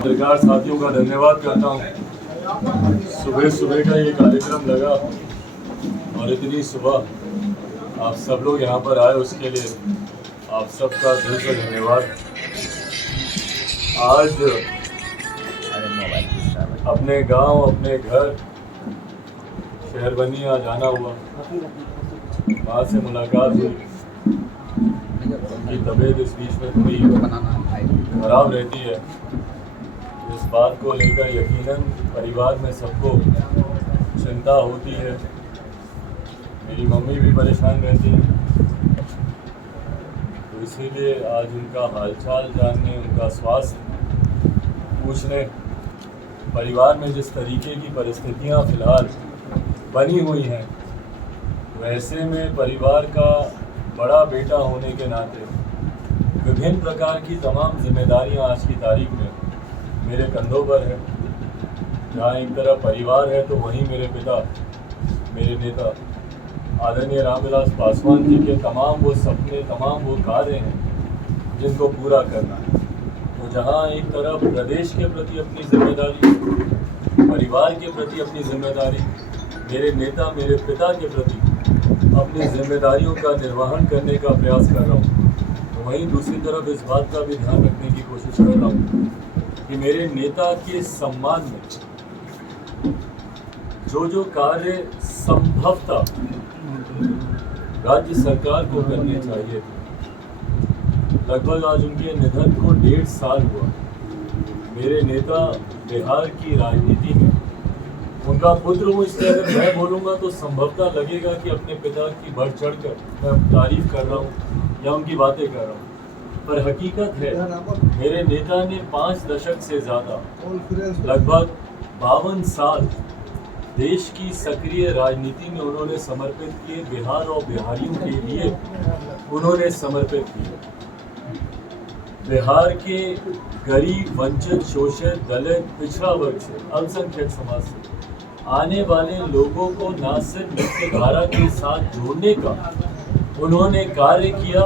सरकार साथियों का धन्यवाद करता हूँ। सुबह सुबह का ये कार्यक्रम लगा और इतनी सुबह आप सब लोग यहाँ पर आए, उसके लिए आप सबका दिल से धन्यवाद। आज अपने गांव, अपने घर शहरबनिया जाना हुआ, वहाँ से मुलाकात हुई। उनकी तबीयत इस बीच में थोड़ी खराब रहती है। इस बात को लेकर यकीनन परिवार में सबको चिंता होती है। मेरी मम्मी भी परेशान रहती हैं, तो इसीलिए आज उनका हालचाल जानने, उनका स्वास्थ्य पूछने, परिवार में जिस तरीके की परिस्थितियां फिलहाल बनी हुई हैं, वैसे में परिवार का बड़ा बेटा होने के नाते विभिन्न प्रकार की तमाम जिम्मेदारियां आज की तारीख में मेरे कंधों पर है। जहाँ एक तरफ परिवार है तो वहीं मेरे पिता, मेरे नेता आदरणीय रामविलास पासवान जी के तमाम वो सपने, तमाम वो कार्य हैं जिनको पूरा करना है। तो जहाँ एक तरफ प्रदेश के प्रति अपनी जिम्मेदारी, परिवार के प्रति अपनी जिम्मेदारी, मेरे नेता, मेरे पिता के प्रति अपनी जिम्मेदारियों का निर्वहन करने का प्रयास कर रहा हूँ, तो वहीं दूसरी तरफ इस बात का भी ध्यान रखने की कोशिश कर रहा हूँ कि मेरे नेता के सम्मान में जो कार्य संभवतः राज्य सरकार को करने चाहिए थे, लगभग आज उनके निधन को 1.5 साल हुआ। मेरे नेता बिहार की राजनीति में उनका पुत्र हूँ, इसलिए अगर मैं बोलूँगा तो संभवतः लगेगा कि अपने पिता की बढ़ चढ़ कर मैं तारीफ कर रहा हूँ या उनकी बातें कर रहा हूँ, पर हकीकत है मेरे नेता ने 5 दशक से ज़्यादा, लगभग 52 साल देश की सक्रिय राजनीति में उन्होंने समर्पित किए। बिहार और बिहारियों के लिए उन्होंने समर्पित किए। बिहार के गरीब, वंचित, शोषित, दलित, पिछड़ा वर्ग से, अल्पसंख्यक समाज से आने वाले लोगों को न सिर्फ मुख्य धारा के साथ जोड़ने का उन्होंने कार्य किया,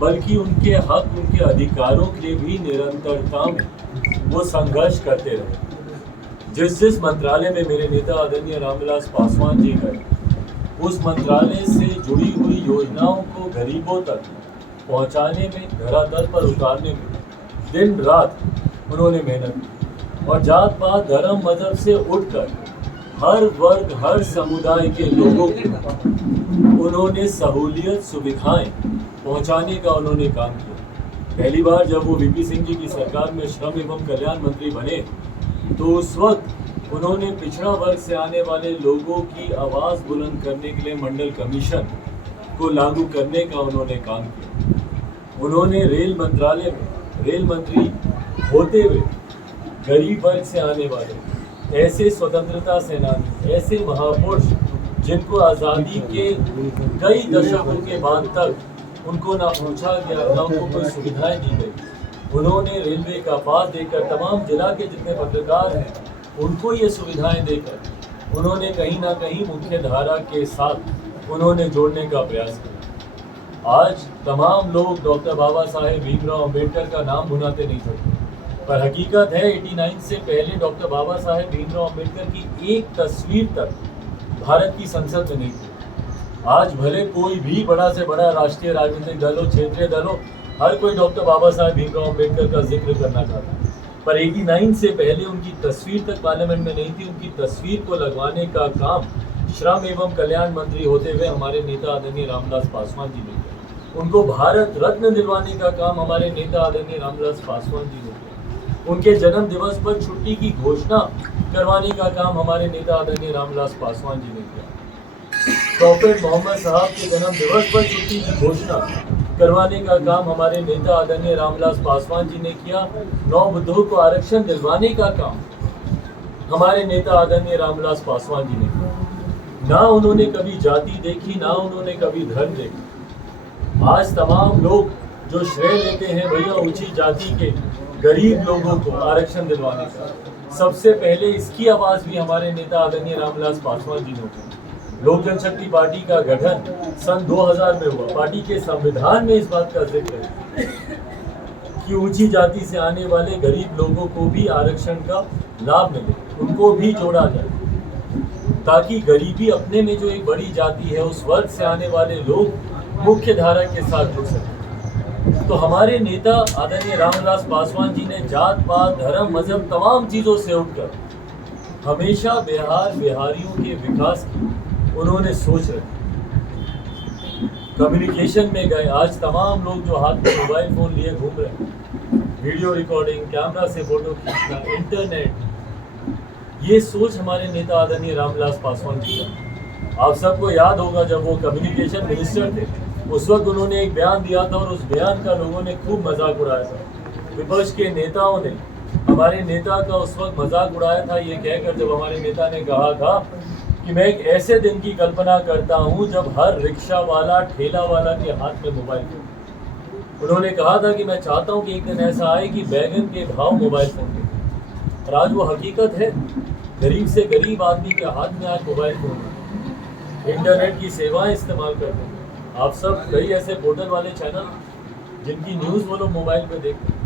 बल्कि उनके हक, उनके अधिकारों के लिए भी निरंतरता में वो संघर्ष करते रहे। जिस मंत्रालय में मेरे नेता आदरणीय रामविलास पासवान जी गए, उस मंत्रालय से जुड़ी हुई योजनाओं को गरीबों तक पहुंचाने में, धरातल पर उतारने में दिन रात उन्होंने मेहनत की और जात पात, धर्म, मजहब से उठकर हर वर्ग, हर समुदाय के लोगों को उन्होंने सहूलियत, सुविधाएं पहुंचाने का उन्होंने काम किया। पहली बार जब वो वीपी सिंह जी की सरकार में श्रम एवं कल्याण मंत्री बने, तो उस वक्त उन्होंने पिछड़ा वर्ग से आने वाले लोगों की आवाज़ बुलंद करने के लिए मंडल कमीशन को लागू करने का उन्होंने काम किया। उन्होंने रेल मंत्रालय में रेल मंत्री होते हुए गरीब वर्ग से आने वाले ऐसे स्वतंत्रता सेनानी, ऐसे महापुरुष जिनको आज़ादी के कई दशकों के बाद तक उनको ना पूछा गया, ना उनको कोई सुविधाएं दी गई, उन्होंने रेलवे का पास देकर, तमाम जिला के जितने पत्रकार हैं उनको ये सुविधाएं देकर उन्होंने कहीं ना कहीं मुख्य धारा के साथ उन्होंने जोड़ने का प्रयास किया। आज तमाम लोग डॉक्टर बाबा साहेब भीमराव अम्बेडकर का नाम भुनाते नहीं सकते, पर हकीकत है 89 से पहले डॉक्टर बाबा साहेब भीमराव अम्बेडकर की एक तस्वीर तक भारत की संसद में नहीं थी। आज भले कोई भी बड़ा से बड़ा राष्ट्रीय राजनीतिक दल हो, क्षेत्रीय दल हो, हर कोई डॉक्टर बाबा साहेब भीमराव अम्बेडकर का जिक्र करना चाहता है, पर 89 से पहले उनकी तस्वीर तक पार्लियामेंट में नहीं थी। उनकी तस्वीर को लगवाने का काम श्रम एवं कल्याण मंत्री होते हुए हमारे नेता आदरणीय रामविलास पासवान जी ने किया। उनको भारत रत्न दिलवाने का काम हमारे नेता आदरणीय रामविलास पासवान जी ने किया। उनके जन्म दिवस पर छुट्टी की घोषणा करवाने का काम हमारे नेता आदरणीय रामविलास पासवान जी ने किया। प्रॉफेट मोहम्मद साहब के जन्म दिवस पर छुट्टी की घोषणा करवाने का काम हमारे नेता आदरणीय रामविलास पासवान जी ने किया। 9 बुद्धों को आरक्षण दिलवाने का काम हमारे नेता आदरणीय रामविलास पासवान जी ने किया। ना उन्होंने कभी जाति देखी, ना उन्होंने कभी धर्म देखी। आज तमाम लोग जो श्रेय लेते हैं भैया ऊंची जाति के गरीब लोगों को आरक्षण दिलवाने का, सबसे पहले इसकी आवाज़ भी हमारे नेता आदरणीय रामविलास पासवान जी ने उठाई। लोक जनशक्ति पार्टी का गठन सन 2000 में हुआ। पार्टी के संविधान में इस बात का जिक्र है कि ऊंची जाति से आने वाले गरीब लोगों को भी आरक्षण का लाभ मिले, उनको भी जोड़ा जाए, ताकि गरीबी अपने में जो एक बड़ी जाति है उस वर्ग से आने वाले लोग मुख्य धारा के साथ जुड़ सके। तो हमारे नेता आदरणीय रामविलास पासवान जी ने जात पात धर्म मजहब तमाम चीज़ों से उठकर हमेशा बिहारियों के विकास की उन्होंने सोच रखी। कम्युनिकेशन में गए, आज तमाम लोग जो हाथ में मोबाइल फ़ोन लिए घूम रहे हैं, वीडियो रिकॉर्डिंग, कैमरा से फ़ोटो खींचना, इंटरनेट, ये सोच हमारे नेता आदरणीय रामविलास पासवान जी का। आप सबको याद होगा जब वो कम्युनिकेशन मिनिस्टर थे, उस वक्त उन्होंने एक बयान दिया था और उस बयान का लोगों ने खूब मजाक उड़ाया था। विपक्ष के नेताओं ने हमारे नेता का उस वक्त मजाक उड़ाया था ये कहकर, जब हमारे नेता ने कहा था कि मैं एक ऐसे दिन की कल्पना करता हूं जब हर रिक्शा वाला, ठेला वाला के हाथ में मोबाइल फोन। उन्होंने कहा था कि मैं चाहता हूं कि एक दिन ऐसा आए कि बैगन के भाव मोबाइल फोन के, और आज वो हकीकत है। गरीब से गरीब आदमी के हाथ में आज मोबाइल फोन है, इंटरनेट की सेवाएं इस्तेमाल करते हैं। आप सब कई ऐसे पोर्टल वाले चैनल जिनकी न्यूज़ वो लोग मोबाइल पर देखते हैं।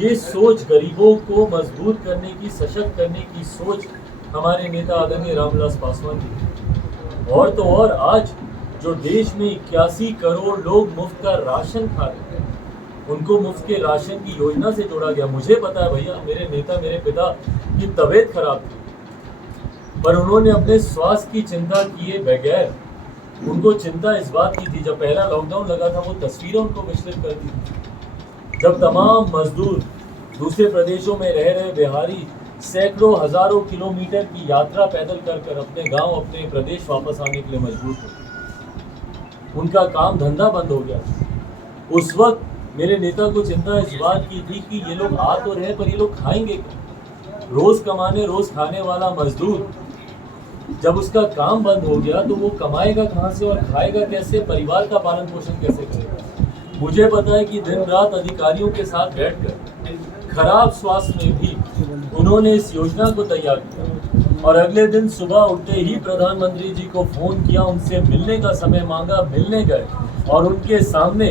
ये सोच गरीबों को मजबूत करने की, सशक्त करने की सोच हमारे नेता आदरणीय रामविलास पासवान जी। और तो और आज जो देश में 81 करोड़ लोग मुफ्त का राशन खा रहे हैं, उनको मुफ्त के राशन की योजना से जोड़ा गया। मुझे पता है भैया, मेरे नेता, मेरे पिता की तबीयत खराब थी, पर उन्होंने अपने स्वास्थ्य की चिंता किए बगैर, उनको चिंता इस बात की थी, जब पहला लॉकडाउन लगा था वो तस्वीरें उनको विचलित कर दी थी, जब तमाम मजदूर दूसरे प्रदेशों में रह रहे बिहारी सैकड़ों हजारों किलोमीटर की यात्रा पैदल कर कर अपने गांव, अपने प्रदेश वापस आने के लिए मजबूर थे। उनका काम धंधा बंद हो गया। उस वक्त मेरे नेता को चिंता इस बात की थी कि ये लोग आ तो रहे पर ये लोग खाएंगे क्या। रोज कमाने, रोज खाने वाला मजदूर जब उसका काम बंद हो गया तो वो कमाएगा कहाँ से और खाएगा कैसे, परिवार का पालन पोषण कैसे करेगा। मुझे पता है कि दिन रात अधिकारियों के साथ बैठकर खराब स्वास्थ्य में भी उन्होंने इस योजना को तैयार किया, और अगले दिन सुबह उठते ही प्रधानमंत्री जी को फोन किया, उनसे मिलने का समय मांगा, मिलने गए और उनके सामने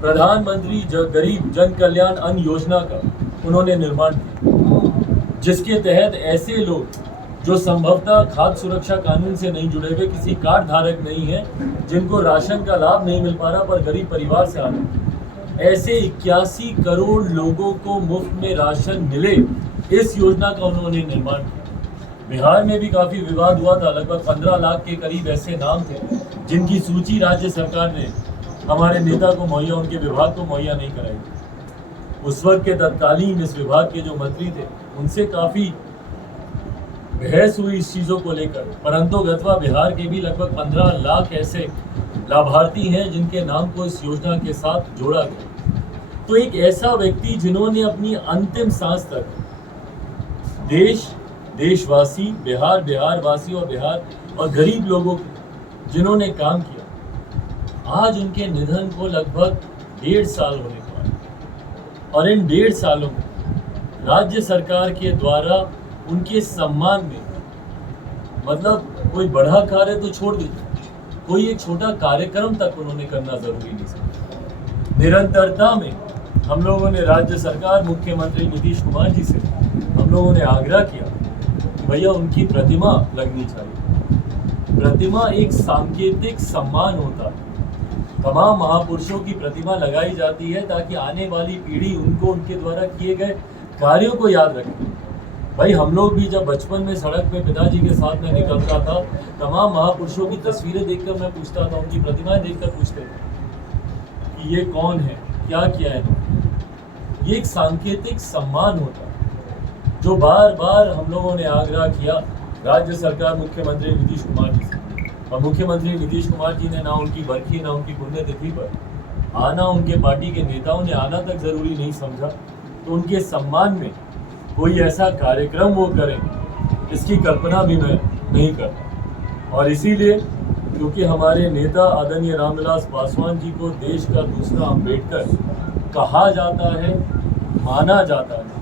प्रधानमंत्री गरीब जन कल्याण अन्न योजना का उन्होंने निर्माण किया, जिसके तहत ऐसे लोग जो संभवतः खाद्य सुरक्षा कानून से नहीं जुड़े हुए, किसी कार्ड धारक नहीं है, जिनको राशन का लाभ नहीं मिल पा रहा पर गरीब परिवार से आ रहे, ऐसे 81 करोड़ लोगों को मुफ्त में राशन मिले, इस योजना का उन्होंने निर्माण किया। बिहार में भी काफ़ी विवाद हुआ था। लगभग 15 लाख के करीब ऐसे नाम थे जिनकी सूची राज्य सरकार ने हमारे नेता को मुहैया, उनके विभाग को मुहैया नहीं कराई। उस वक्त के तत्कालीन इस विभाग के जो मंत्री थे उनसे काफ़ी बहस हुई इस चीज़ों को लेकर, परंतु गतवा बिहार के भी लगभग 15 लाख ऐसे लाभार्थी हैं जिनके नाम को इस योजना के साथ जोड़ा गया। तो एक ऐसा व्यक्ति जिन्होंने अपनी अंतिम सांस तक देशवासी, बिहारवासी और गरीब लोगों के जिन्होंने काम किया, आज उनके निधन को लगभग 1.5 साल होने को आए, और इन 1.5 सालों में राज्य सरकार के द्वारा उनके सम्मान में, मतलब कोई बड़ा कार्य तो छोड़ दीजिए, कोई एक छोटा कार्यक्रम तक उन्होंने करना जरूरी नहीं समझा। निरंतरता में हम लोगों ने राज्य सरकार, मुख्यमंत्री नीतीश कुमार जी से हम लोगों ने आग्रह किया कि भैया उनकी प्रतिमा लगनी चाहिए। प्रतिमा एक सांकेतिक सम्मान होता है। तमाम महापुरुषों की प्रतिमा लगाई जाती है ताकि आने वाली पीढ़ी उनको, उनके द्वारा किए गए कार्यों को याद रखे। भाई हम लोग भी जब बचपन में सड़क पे पिताजी के साथ में निकलता था, तमाम महापुरुषों की तस्वीरें देखकर मैं पूछता था, उनकी प्रतिमाएं देखकर पूछते थे कि ये कौन है, क्या किया है। ये एक सांकेतिक सम्मान होता है जो बार बार हम लोगों ने आग्रह किया राज्य सरकार, मुख्यमंत्री नीतीश कुमार जी से, और मुख्यमंत्री नीतीश कुमार जी ने ना उनकी बरखी ना उनकी पुण्यतिथि पर आना, उनके पार्टी के नेताओं ने आना तक ज़रूरी नहीं समझा। तो उनके सम्मान में कोई ऐसा कार्यक्रम वो करें, इसकी कल्पना भी मैं नहीं करता। और इसीलिए क्योंकि हमारे नेता आदरणीय रामविलास पासवान जी को देश का दूसरा अम्बेडकर कहा जाता है, माना जाता है,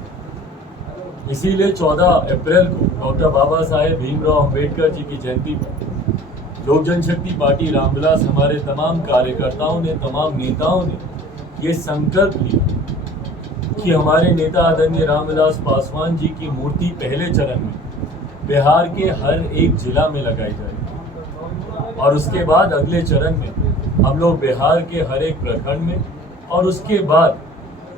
इसीलिए 14 अप्रैल को डॉक्टर बाबा साहेब भीमराव अम्बेडकर जी की जयंती पर लोक जनशक्ति पार्टी रामविलास हमारे तमाम कार्यकर्ताओं ने, तमाम नेताओं ने ये संकल्प लिया कि हमारे नेता आदरणीय रामविलास पासवान जी की मूर्ति पहले चरण में बिहार के हर एक जिला में लगाई जाएगी और उसके बाद अगले चरण में हम लोग बिहार के हर एक प्रखंड में और उसके बाद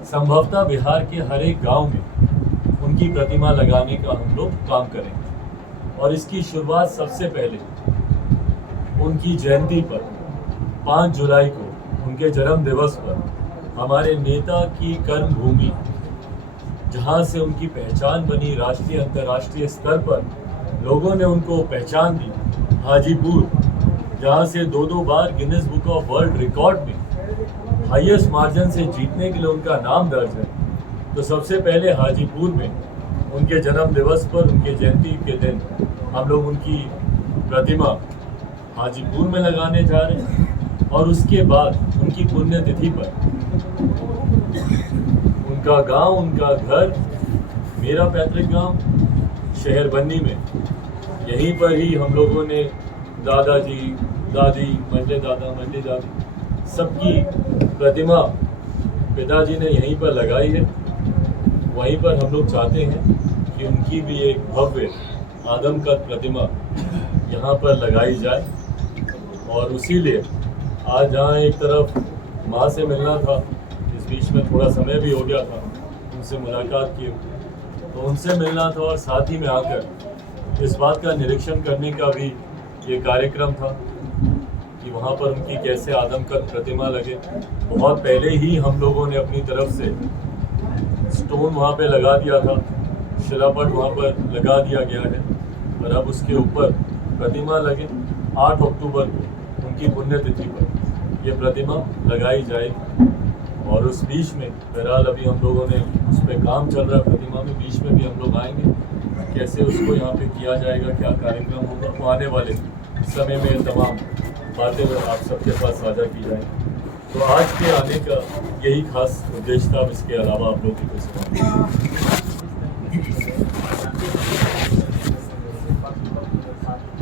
संभवतः बिहार के हर एक गांव में उनकी प्रतिमा लगाने का हम लोग काम करेंगे। और इसकी शुरुआत सबसे पहले उनकी जयंती पर 5 जुलाई को उनके जन्म दिवस पर हमारे नेता की कर्म भूमि, जहां से उनकी पहचान बनी राष्ट्रीय अंतर्राष्ट्रीय स्तर पर, लोगों ने उनको पहचान दी, हाजीपुर, जहां से 2 बार Guinness book of world record में हाईएस्ट मार्जिन से जीतने के लिए उनका नाम दर्ज है। तो सबसे पहले हाजीपुर में उनके जन्म दिवस पर, उनके जयंती के दिन हम लोग उनकी प्रतिमा हाजीपुर में लगाने जा रहे हैं और उसके बाद उनकी पुण्यतिथि पर उनका गांव, उनका घर, मेरा पैतृक गांव शहर बन्नी में, यहीं पर ही हम लोगों ने दादाजी, दादी, मंडे दादा, मंडी दादी सबकी प्रतिमा पिताजी ने यहीं पर लगाई है। वहीं पर हम लोग चाहते हैं कि उनकी भी एक भव्य आदमकद प्रतिमा यहाँ पर लगाई जाए। और उसी लिए आज जहाँ एक तरफ माँ से मिलना था, इस बीच में थोड़ा समय भी हो गया था, उनसे मुलाकात की, तो उनसे मिलना था और साथ ही में आकर इस बात का निरीक्षण करने का भी ये कार्यक्रम था कि वहाँ पर उनकी कैसे आदमकद प्रतिमा लगे। बहुत पहले ही हम लोगों ने अपनी तरफ से स्टोन वहाँ पे लगा दिया था, शिलापट वहाँ पर लगा दिया गया है और अब उसके ऊपर प्रतिमा लगे। 8 अक्टूबर को उनकी पुण्यतिथि पर ये प्रतिमा लगाई जाएगी और उस बीच में बहरहाल अभी हम लोगों ने उस पर काम चल रहा है। प्रतिमा में बीच में भी हम लोग आएंगे, कैसे उसको यहाँ पे किया जाएगा, क्या कार्यक्रम होगा, वो आने वाले समय में तमाम बातें आप सबके पास साझा की जाएंगी। तो आज के आने का यही खास उद्देश्य था। इसके अलावा आप लोगों की कुछ